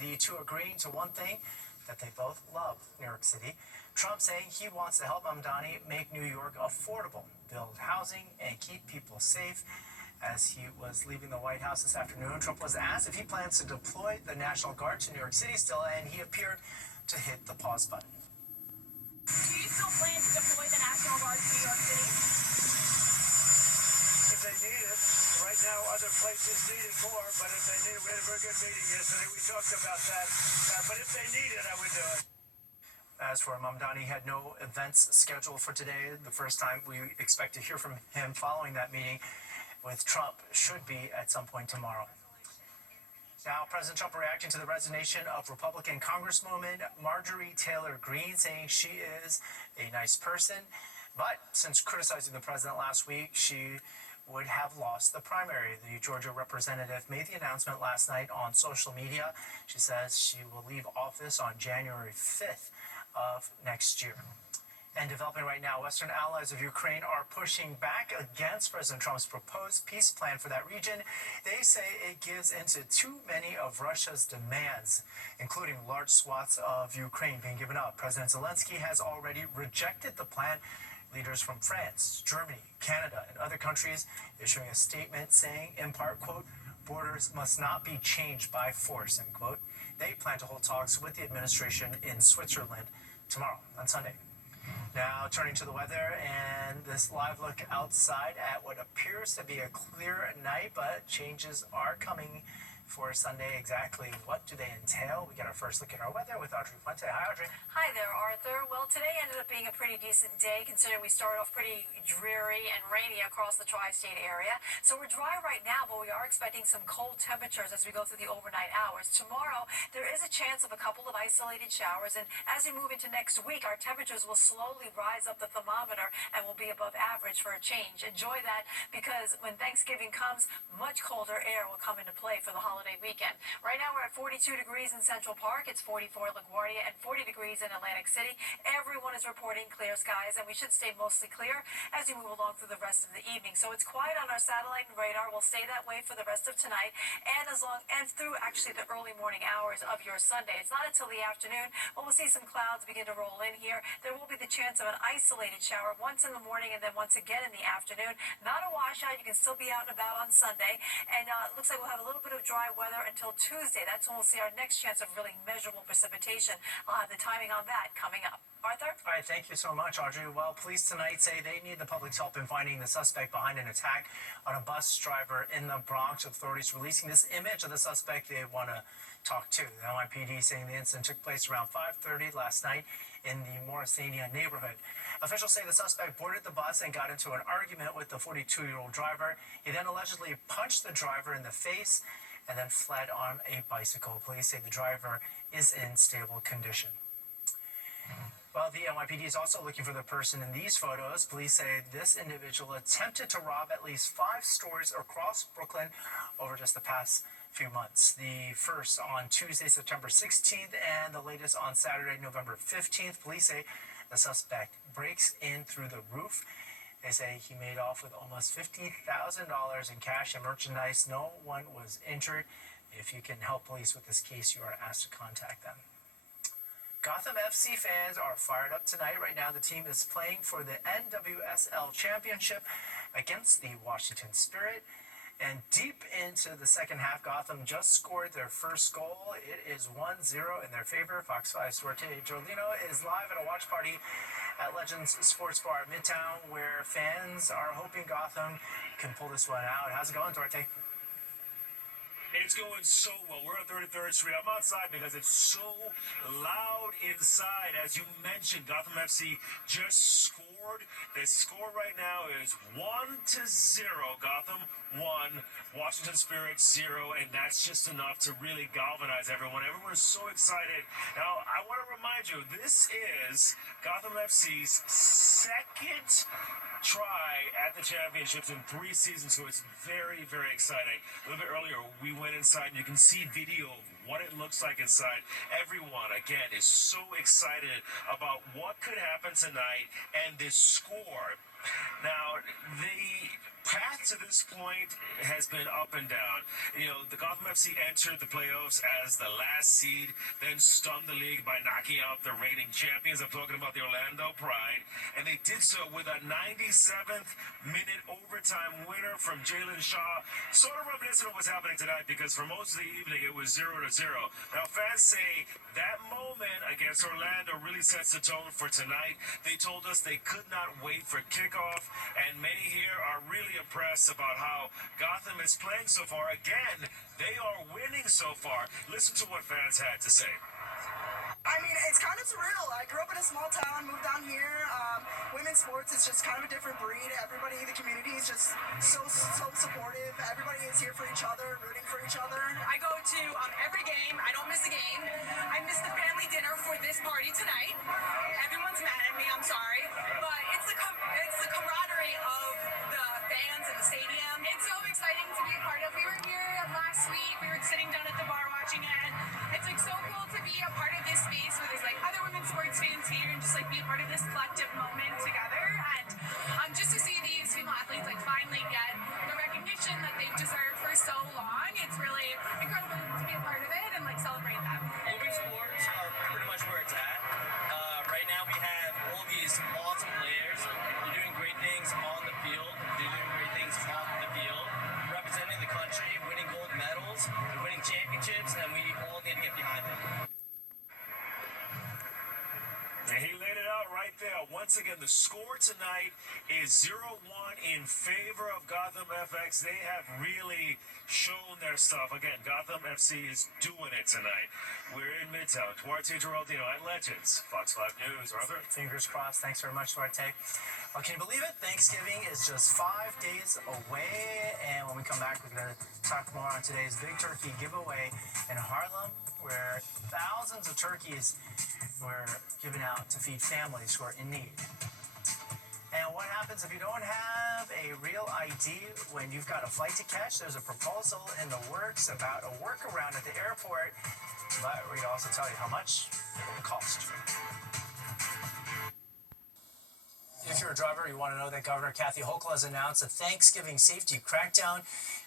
the two agreeing to one thing, that they both love New York City. Trump saying he wants to help Mamdani make New York affordable, build housing, and keep people safe. As he was leaving the White House this afternoon, Trump was asked if he plans to deploy the National Guard to New York City still, and he appeared to hit the pause button. Do you still plan to deploy the National Guard to New York City? If they need it. Right now, other places need it more, but if they need it, we had a very good meeting yesterday. We talked about that. But if they need it, I would do it. As for Mamdani, he had no events scheduled for today. The first time we expect to hear from him following that meeting with Trump should be at some point tomorrow. Now, President Trump reacting to the resignation of Republican Congresswoman Marjorie Taylor Greene, saying she is a nice person, but since criticizing the president last week, she would have lost the primary. The Georgia representative made the announcement last night on social media. She says she will leave office on January 5th of next year. And developing right now, Western allies of Ukraine are pushing back against President Trump's proposed peace plan for that region. They say it gives into too many of Russia's demands, including large swaths of Ukraine being given up. President Zelensky has already rejected the plan. Leaders from France, Germany, Canada, and other countries issuing a statement saying, in part, quote, borders must not be changed by force, end quote. They plan to hold talks with the administration in Switzerland tomorrow on Sunday. Now, turning to the weather and this live look outside at what appears to be a clear night, but changes are coming for Sunday. Exactly what do they entail? We get our first look at our weather with Audrey Fuente. Hi, Audrey. Hi there, Arthur. Well, today ended up being a pretty decent day, considering we started off pretty dreary and rainy across the tri-state area. So we're dry right now, but we are expecting some cold temperatures as we go through the overnight hours. Tomorrow, there is a chance of a couple of isolated showers, and as we move into next week, our temperatures will slowly rise up the thermometer and will be above average for a change. Enjoy that, because when Thanksgiving comes, much colder air will come into play for the holiday weekend. Right now, we're at 42 degrees in Central Park. It's 44 at LaGuardia and 40 degrees in Atlantic City. Everyone is reporting clear skies, and we should stay mostly clear as we move along through the rest of the evening. So it's quiet on our satellite and radar. We'll stay that way for the rest of tonight and through actually the early morning hours of your Sunday. It's not until the afternoon when we'll see some clouds begin to roll in here. There will be the chance of an isolated shower once in the morning and then once again in the afternoon. Not a washout. You can still be out and about on Sunday, and it looks like we'll have a little bit of dry weather until Tuesday. That's when we'll see our next chance of really measurable precipitation. I'll have the timing on that coming up. Arthur? All right, thank you so much, Audrey. Well, police tonight say they need the public's help in finding the suspect behind an attack on a bus driver in the Bronx. Authorities releasing this image of the suspect they want to talk to. The NYPD saying the incident took place around 5:30 last night in the Morrisania neighborhood. Officials say the suspect boarded the bus and got into an argument with the 42-year-old driver. He then allegedly punched the driver in the face and then fled on a bicycle. Police say the driver is in stable condition. Well, the NYPD is also looking for the person in these photos. Police say this individual attempted to rob at least 5 stores across Brooklyn over just the past few months. The first on Tuesday, September 16th, and the latest on Saturday, November 15th. Police say the suspect breaks in through the roof. They say he made off with almost $50,000 in cash and merchandise. No one was injured. If you can help police with this case, you are asked to contact them. Gotham FC fans are fired up tonight. Right now, the team is playing for the NWSL Championship against the Washington Spirit. And deep into the second half, Gotham just scored their first goal. It is 1-0 in their favor. Fox 5's Duarte Jolino is live at a watch party at Legends Sports Bar at Midtown, where fans are hoping Gotham can pull this one out. How's it going, Duarte? It's going so well. We're on 33rd Street. I'm outside because it's so loud inside. As you mentioned, Gotham FC just scored. The score right now is 1-0. Gotham 1, Washington Spirit 0, and that's just enough to really galvanize everyone. Everyone is so excited. Now, I want to remind you, this is Gotham FC's second try at the championships in 3 seasons, so it's very, very exciting. A little bit earlier, we went inside, and you can see video of what it looks like inside. Everyone, again, is so excited about what could happen tonight, and this score Now, the path to this point has been up and down. You know, the Gotham FC entered the playoffs as the last seed, then stunned the league by knocking out the reigning champions. I'm talking about the Orlando Pride. And they did so with a 97th minute overtime winner from Jalen Shaw. Sort of reminiscent of what's happening tonight, because for most of the evening it was 0-0. Now, fans say that moment against Orlando really sets the tone for tonight. They told us they could not wait for kickoff, and many here are really impressed about how Gotham is playing so far. Again, they are winning so far. Listen to what fans had to say. I mean, it's kind of surreal. I grew up in a small town, moved down here. Women's sports is just kind of a different breed. Everybody in the community is just so supportive. Everybody is here for each other, rooting for each other. I go to every game. I don't miss a game. I missed the family dinner for this party tonight. Everyone's mad at me. I'm sorry, but it's the camaraderie of the fans in the stadium. It's so exciting to be a part of. We were here last week. We were sitting down at the bar watching it. And it's like so cool to be a part of this space where there's like other women's sports fans here and just like be a part of this collective moment together. And just to see these female athletes like finally get the recognition that they've deserved for so long, it's really incredible to be a part of it and like celebrate them. Women's sports are pretty much where it's at. Right now we have all these awesome players. They're doing great things on the field. They're doing great things off the field, representing the country, winning gold medals, they're winning championships, and we all need to get behind them. And he laid it out right there. Once again, the score tonight is 0-1 in favor of Gotham FX. They have really shown their stuff. Again, Gotham FC is doing it tonight. We're in Midtown. Duarte Geraldino at Legends, Fox 5 News. Arthur? Fingers crossed. Thanks very much, Duarte. Well, can you believe it? Thanksgiving is just 5 days away. And when we come back, we're going to talk more on today's Big Turkey giveaway in Harlem, where thousands of turkeys were given out to feed families who are in need. And what happens if you don't have a real ID when you've got a flight to catch? There's a proposal in the works about a workaround at the airport, but we'd also tell you how much it will cost. If you're a driver, you want to know that Governor Kathy Hochul has announced a Thanksgiving safety crackdown,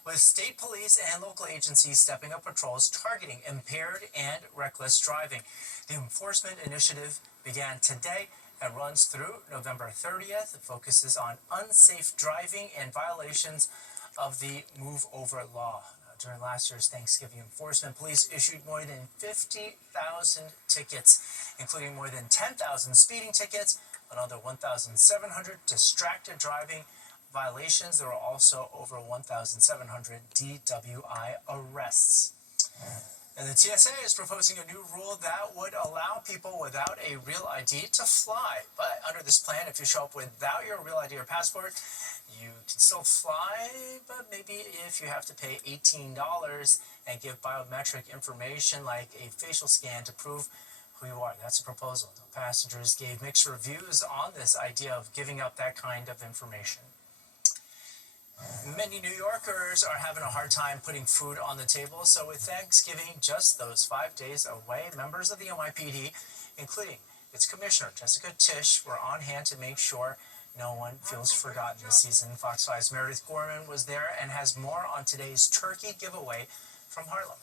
with state police and local agencies stepping up patrols targeting impaired and reckless driving. The enforcement initiative began today and runs through November 30th. It focuses on unsafe driving and violations of the Move Over law. During last year's Thanksgiving enforcement, police issued more than 50,000 tickets, including more than 10,000 speeding tickets, another 1,700 distracted driving violations. There were also over 1,700 DWI arrests. And the TSA is proposing a new rule that would allow people without a real ID to fly. But under this plan, if you show up without your real ID or passport, you can still fly, but maybe if you have to pay $18 and give biometric information like a facial scan to prove who you are. That's a proposal. The passengers gave mixed reviews on this idea of giving up that kind of information. Many New Yorkers are having a hard time putting food on the table, so with Thanksgiving just those 5 days away, members of the NYPD, including its commissioner, Jessica Tisch, were on hand to make sure no one feels forgotten this season. Fox 5's Meredith Gorman was there and has more on today's turkey giveaway from Harlem.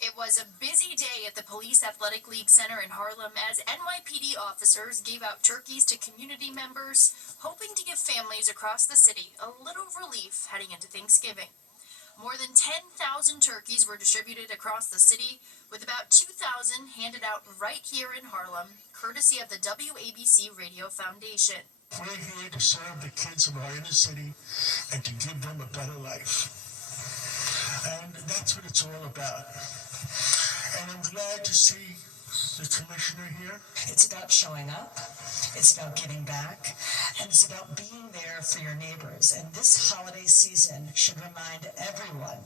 It was a busy day at the Police Athletic League Center in Harlem as NYPD officers gave out turkeys to community members, hoping to give families across the city a little relief heading into Thanksgiving. More than 10,000 turkeys were distributed across the city, with about 2,000 handed out right here in Harlem, courtesy of the WABC Radio Foundation. We're here to serve the kids of our inner city and to give them a better life. And that's what it's all about. And I'm glad to see the commissioner here. It's about showing up, it's about giving back, and it's about being there for your neighbors. And this holiday season should remind everyone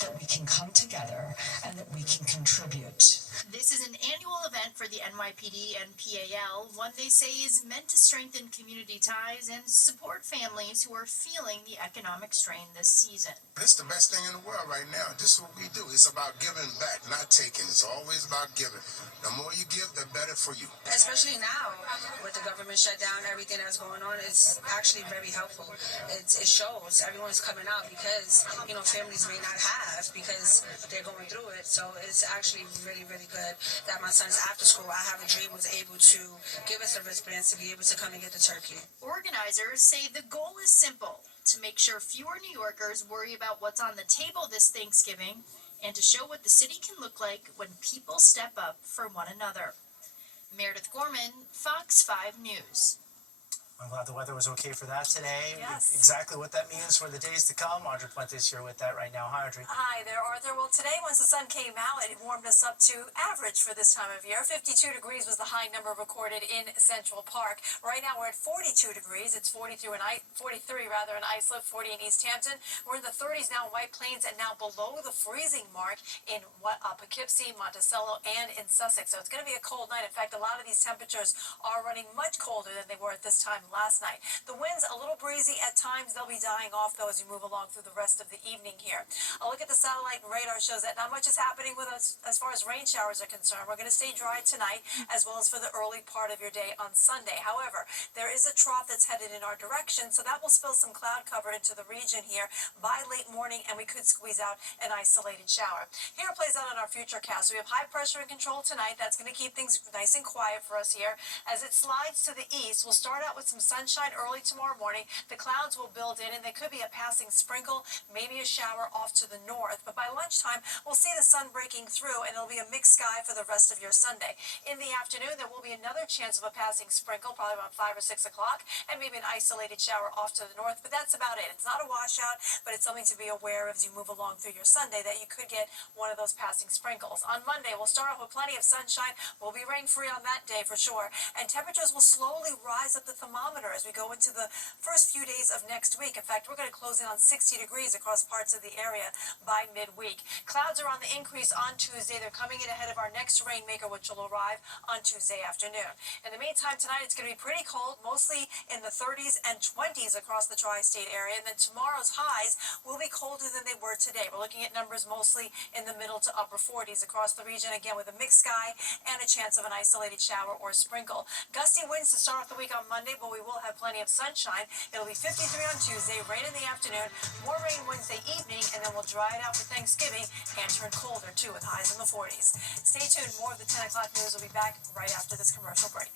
that we can come together and that we can contribute. This is an annual event for the NYPD and PAL, one they say is meant to strengthen community ties and support families who are feeling the economic strain this season. It's the best thing in the world right now. This is what we do. It's about giving back, not taking. It's always about giving. The more you give, the better for you. Especially now with the government shutdown, everything that's going on, it's actually very helpful. It shows everyone's coming out because, families may not have because they're going through it. So it's actually really, really good that my son's after school, I Have a Dream, was able to give us the wristbands to be able to come and get the turkey. Organizers say the goal is simple: to make sure fewer New Yorkers worry about what's on the table this Thanksgiving and to show what the city can look like when people step up for one another. Meredith Gorman, Fox 5 News. I'm glad the weather was okay for that today. Yes. Exactly what that means for the days to come. Audrey Puente's here with that right now. Hi, Audrey. Hi there, Arthur. Well, today, once the sun came out, it warmed us up to average for this time of year. 52 degrees was the high number recorded in Central Park. Right now, we're at 42 degrees. It's 43 in Islip, 40 in East Hampton. We're in the 30s now in White Plains and now below the freezing mark in Poughkeepsie, Monticello, and in Sussex. So it's going to be a cold night. In fact, a lot of these temperatures are running much colder than they were at this time last night. The winds a little breezy at times. They'll be dying off though as we move along through the rest of the evening here. A look at the satellite and radar shows that not much is happening with us as far as rain showers are concerned. We're going to stay dry tonight as well as for the early part of your day on Sunday. However, there is a trough that's headed in our direction, so that will spill some cloud cover into the region here by late morning, and we could squeeze out an isolated shower. Here it plays out on our future cast. We have high pressure in control tonight. That's going to keep things nice and quiet for us here. As it slides to the east, we'll start out with some sunshine early tomorrow morning. The clouds will build in, and there could be a passing sprinkle, maybe a shower off to the north. But by lunchtime, we'll see the sun breaking through, and it'll be a mixed sky for the rest of your Sunday. In the afternoon, there will be another chance of a passing sprinkle, probably around 5 or 6 o'clock, and maybe an isolated shower off to the north. But that's about it. It's not a washout, but it's something to be aware of as you move along through your Sunday, that you could get one of those passing sprinkles. On Monday, we'll start off with plenty of sunshine. We'll be rain-free on that day for sure, and temperatures will slowly rise up the thermometer as we go into the first few days of next week. In fact, we're going to close in on 60 degrees across parts of the area by midweek. Clouds are on the increase on Tuesday. They're coming in ahead of our next rainmaker, which will arrive on Tuesday afternoon. In the meantime, tonight it's going to be pretty cold, mostly in the 30s and 20s across the tri-state area. And then tomorrow's highs will be colder than they were today. We're looking at numbers mostly in the middle to upper 40s across the region, again with a mixed sky and a chance of an isolated shower or sprinkle. Gusty winds to start off the week on Monday, but we will have plenty of sunshine. It'll be 53 on Tuesday, rain in the afternoon, more rain Wednesday evening, and then we'll dry it out for Thanksgiving and turn colder too with highs in the 40s. Stay tuned. More of the 10 o'clock news will be back right after this commercial break.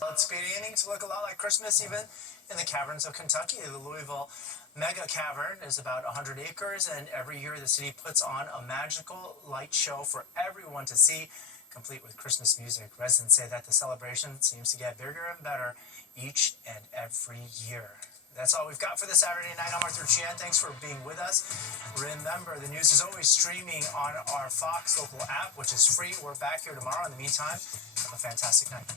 Well, it's beginning to look a lot like Christmas even in the caverns of Kentucky. The Louisville Mega Cavern is about 100 acres, and every year the city puts on a magical light show for everyone to see, complete with Christmas music. Residents say that the celebration seems to get bigger and better each and every year. That's all we've got for this Saturday night. I'm Arthur Chan. Thanks for being with us. Remember, the news is always streaming on our Fox local app, which is free. We're back here tomorrow. In the meantime, have a fantastic night.